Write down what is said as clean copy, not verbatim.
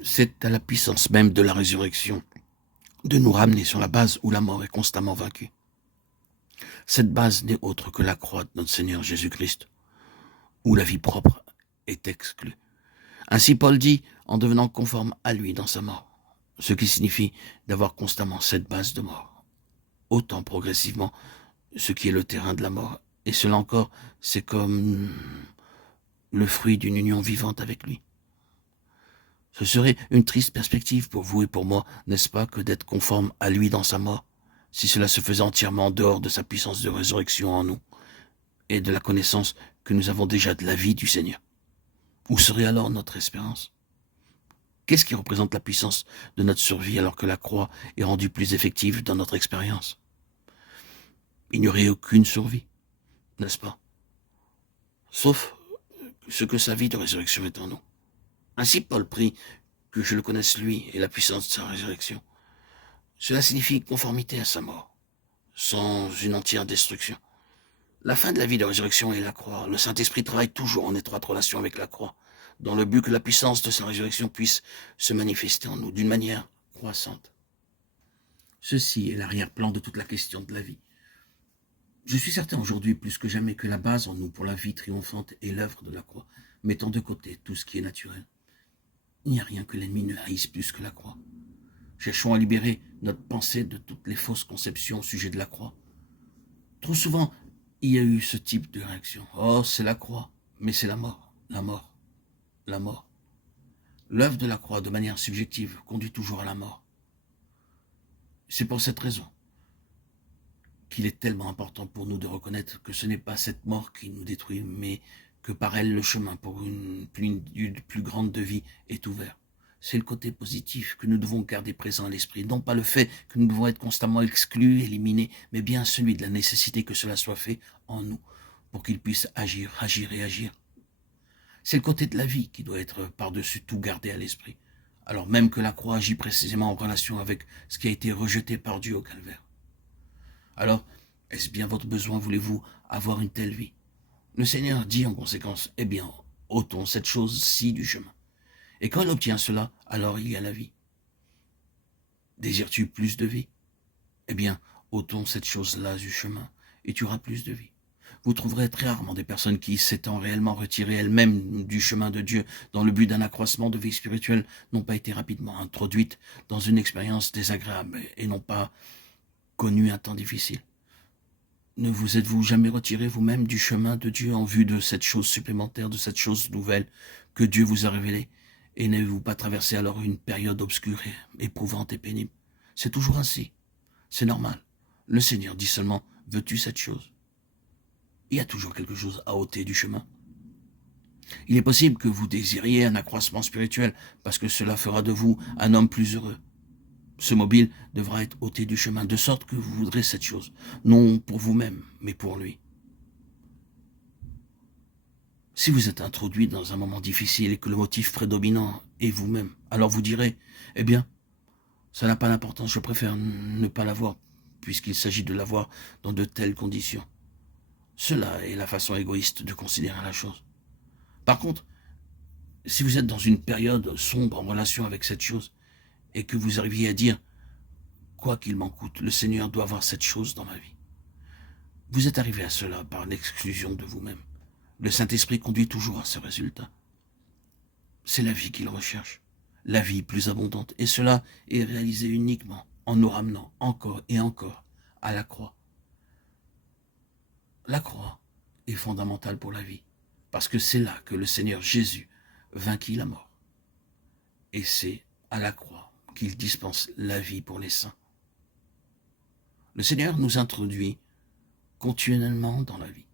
C'est à la puissance même de la résurrection de nous ramener sur la base où la mort est constamment vaincue. Cette base n'est autre que la croix de notre Seigneur Jésus-Christ, où la vie propre est exclue. Ainsi Paul dit, en devenant conforme à lui dans sa mort, ce qui signifie d'avoir constamment cette base de mort, autant progressivement ce qui est le terrain de la mort. Et cela encore, c'est comme le fruit d'une union vivante avec lui. Ce serait une triste perspective pour vous et pour moi, n'est-ce pas, que d'être conforme à lui dans sa mort, si cela se faisait entièrement en dehors de sa puissance de résurrection en nous, et de la connaissance que nous avons déjà de la vie du Seigneur. Où serait alors notre espérance? Qu'est-ce qui représente la puissance de notre survie alors que la croix est rendue plus effective dans notre expérience? Il n'y aurait aucune survie, n'est-ce pas? Sauf ce que sa vie de résurrection est en nous. Ainsi Paul prie que je le connaisse lui et la puissance de sa résurrection. Cela signifie conformité à sa mort, sans une entière destruction. La fin de la vie de résurrection est la croix. Le Saint-Esprit travaille toujours en étroite relation avec la croix, dans le but que la puissance de sa résurrection puisse se manifester en nous d'une manière croissante. Ceci est l'arrière-plan de toute la question de la vie. Je suis certain aujourd'hui plus que jamais que la base en nous pour la vie triomphante est l'œuvre de la croix, mettant de côté tout ce qui est naturel. Il n'y a rien que l'ennemi ne haïsse plus que la croix. Cherchons à libérer notre pensée de toutes les fausses conceptions au sujet de la croix. Trop souvent, il y a eu ce type de réaction. Oh, c'est la croix, mais c'est la mort, la mort, la mort. L'œuvre de la croix, de manière subjective, conduit toujours à la mort. C'est pour cette raison qu'il est tellement important pour nous de reconnaître que ce n'est pas cette mort qui nous détruit, mais que par elle le chemin pour une plus grande de vie est ouvert. C'est le côté positif que nous devons garder présent à l'esprit, non pas le fait que nous devons être constamment exclus, éliminés, mais bien celui de la nécessité que cela soit fait en nous, pour qu'il puisse agir, agir et agir. C'est le côté de la vie qui doit être par-dessus tout gardé à l'esprit, alors même que la croix agit précisément en relation avec ce qui a été rejeté par Dieu au calvaire. Alors, est-ce bien votre besoin, voulez-vous avoir une telle vie? Le Seigneur dit en conséquence, eh bien, ôtons cette chose-ci du chemin. Et quand elle obtient cela, alors il y a la vie. Désires-tu plus de vie? Eh bien, ôtons cette chose-là du chemin, et tu auras plus de vie. Vous trouverez très rarement des personnes qui, s'étant réellement retirées elles-mêmes du chemin de Dieu dans le but d'un accroissement de vie spirituelle, n'ont pas été rapidement introduites dans une expérience désagréable et n'ont pas connu un temps difficile. Ne vous êtes-vous jamais retiré vous-même du chemin de Dieu en vue de cette chose supplémentaire, de cette chose nouvelle que Dieu vous a révélée? Et n'avez-vous pas traversé alors une période obscure, éprouvante et pénible? C'est toujours ainsi. C'est normal. Le Seigneur dit seulement, veux-tu cette chose? Il y a toujours quelque chose à ôter du chemin. Il est possible que vous désiriez un accroissement spirituel parce que cela fera de vous un homme plus heureux. Ce mobile devra être ôté du chemin, de sorte que vous voudrez cette chose, non pour vous-même, mais pour lui. Si vous êtes introduit dans un moment difficile et que le motif prédominant est vous-même, alors vous direz, eh bien, ça n'a pas d'importance, je préfère ne pas l'avoir, puisqu'il s'agit de l'avoir dans de telles conditions. Cela est la façon égoïste de considérer la chose. Par contre, si vous êtes dans une période sombre en relation avec cette chose, et que vous arriviez à dire, quoi qu'il m'en coûte, le Seigneur doit avoir cette chose dans ma vie. Vous êtes arrivé à cela par l'exclusion de vous-même. Le Saint-Esprit conduit toujours à ce résultat. C'est la vie qu'il recherche, la vie plus abondante, et cela est réalisé uniquement en nous ramenant encore et encore à la croix. La croix est fondamentale pour la vie, parce que c'est là que le Seigneur Jésus vainquit la mort. Et c'est à la croix qu'il dispense la vie pour les saints. Le Seigneur nous introduit continuellement dans la vie.